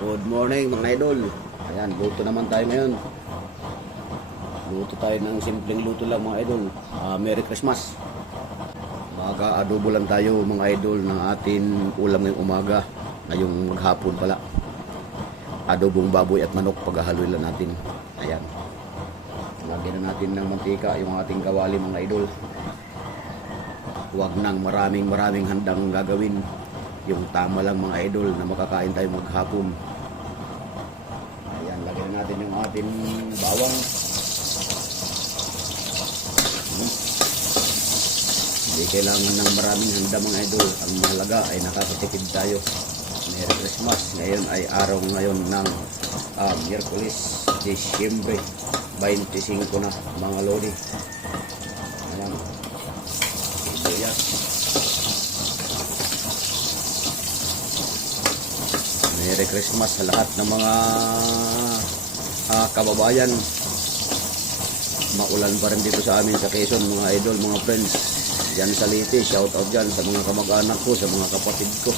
Good morning mga idol. Ayan, luto naman tayo ngayon. Luto tayo ng simpleng luto lang mga idol. Ah, Merry Christmas. Umaga, adobo lang tayo mga idol ng atin ulam ngayong umaga. Ngayong maghapon pala. Adobong baboy at manok paghahaloy lang natin. Ayan. Lagyan na natin ng mantika yung ating kawali mga idol. Huwag nang maraming maraming handang gagawin. Yung tama lang mga idol na makakain tayo maghapon. Ating bawang. Hmm. Hindi kailangan ng maraming handa mga idol. Ang mahalaga ay nakakatipid tayo. Merry Christmas. Ngayon ay araw ngayon ng ah, Miyerkules, Disyembre 25 na mga lodi. Ayan. Sibuyas. Merry Christmas sa lahat ng mga ah, kababayan. Maulan pa rin dito sa amin sa Quezon, mga idol, mga friends. Diyan sa Leyte, shout out dyan sa mga kamag-anak ko, sa mga kapatid ko.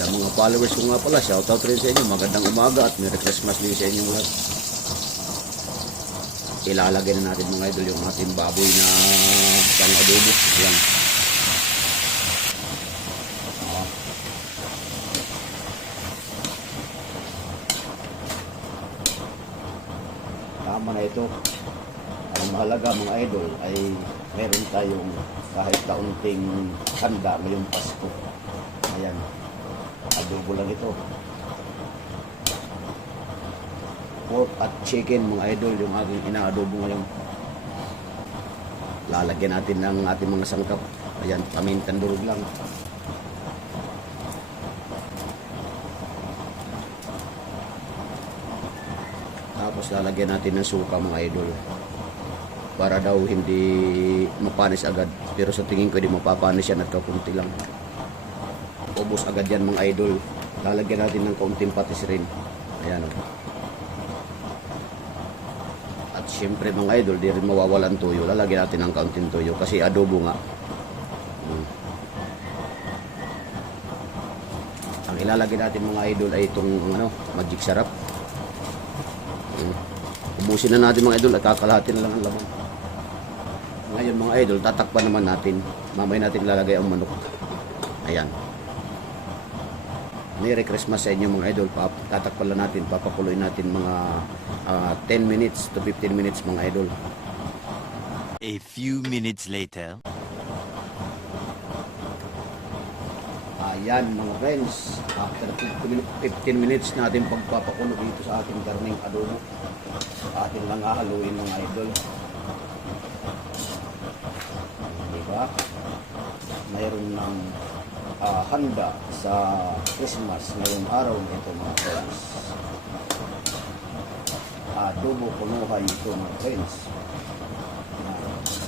Sa mga followers ko nga pala, shout out rin sa inyo. Magandang umaga at Merry Christmas din sa inyo lahat. Ilalagay na natin mga idol yung ating baboy na pang adobo. Ayan. Tama na ito. Ang mahalaga mga idol ay meron tayong kahit kaunting handa ngayong Pasko. Ayan. Adobo lang ito. Pork at chicken mga idol yung aking inaadobo ngayon. Lalagyan natin ng ating mga sangkap. Ayan, pamintan durog lang. Tapos lalagyan natin ng suka mga idol. Para daw hindi mapanis agad. Pero sa tingin ko hindi mapapanis yan at kakunti lang. Ubus agad yan mga idol. Lalagyan natin ng kaunting patis rin. Ayan. oh. At syempre mga idol, di rin mawawalan tuyo. Lalagyan natin ng kaunting tuyo kasi adobo nga. Hmm. Ang ilalagay natin mga idol ay itong ano, magic sarap. Ubusin na natin mga idol at kakalahati na lang ang laman. Ngayon mga idol, tatakpan naman natin. Mamaya natin lalagay ang manok. Ayan. Merry Christmas sa inyo mga idol. Pa tatakpan lang natin, papakuloy natin mga ah, 10 minutes to 15 minutes mga idol. A few minutes later. Ayan mga friends, after 15 min- 15 minutes natin pagpapakulo dito sa ating karning adobo. Atin lang hahaluin mga idol. Diba? Mayroon ng ah, handa sa Christmas ngayong araw nito mga friends. Adobo kunuhay ito mga friends. Ayan.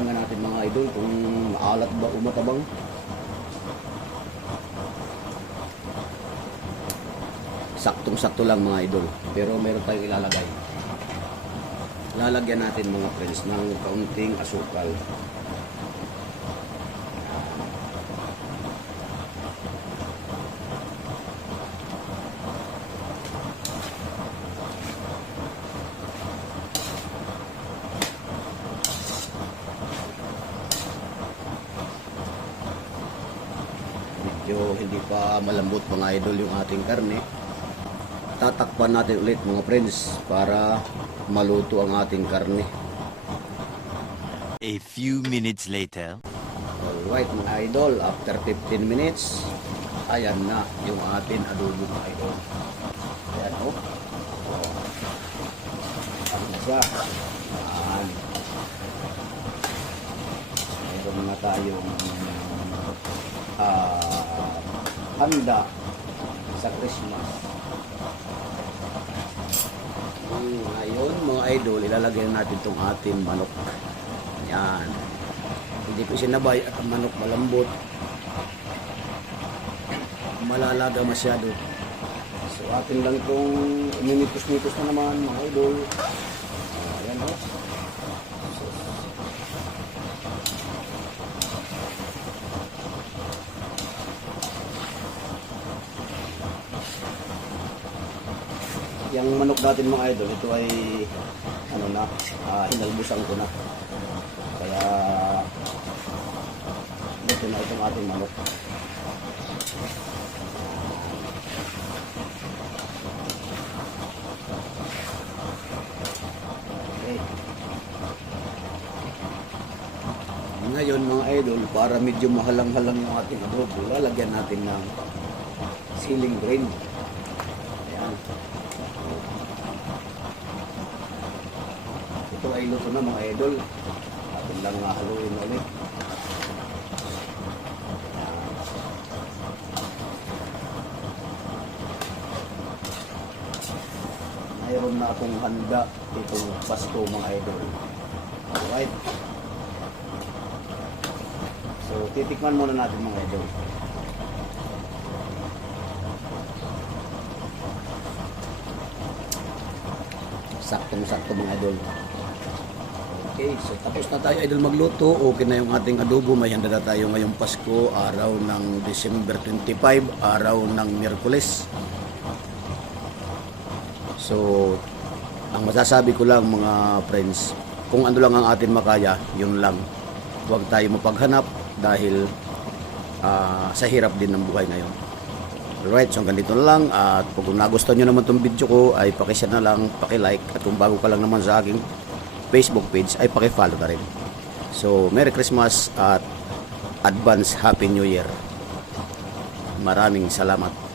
Nga natin mga idol kung maalat ba o matabang. Saktong-sakto lang mga idol. Pero meron tayong ilalagay. Lalagyan natin mga friends ng kaunting asukal. Medyo hindi pa malambot mga idol yung ating karne. Tatakpan natin ulit mga friends para maluto ang ating karne. A few minutes later. alright mga idol after 15 minutes ayan na yung ating adobo mga idol. Ayan o oh. na siya. Ayan. Mayroon na tayong ah, handa sa Christmas. Mm, ngayon mga idol ilalagay na natin itong ating manok. Yan. Hindi ko sinabay at manok malambot. Malalaga masyado. So atin lang itong minitos-mitos na naman mga idol. Ayan o yung manok natin mga idol, ito ay ano na, uh, hinalbusan ko na. Kaya ito na itong ating manok. Okay. Ngayon mga idol, para medyo mahalang-halang yung ating adobo, lalagyan natin ng ceiling drain. Ayan. Ito ay luto na mga idol. Atin lang nga haluin ulit. Mayroon na akong handa itong Pasko mga idol. Alright. So, titikman muna natin mga idol. Saktong-sakto mga idol. Okay, so tapos na tayo idol magluto. Okay na yung ating adobo. May handa na tayo ngayong Pasko, araw ng December 25, araw ng Miyerkules. So, ang masasabi ko lang mga friends, kung ano lang ang atin makaya, yun lang. Huwag tayo mapaghanap dahil ah, sa hirap din ng buhay ngayon. Alright, so ganito lang. At kung nagustuhan nyo naman itong video ko, ay pakishare na lang, pakilike. At kung bago ka lang naman sa aking Facebook page, ay pakifollow na rin. So, Merry Christmas at Advance Happy New Year. Maraming salamat.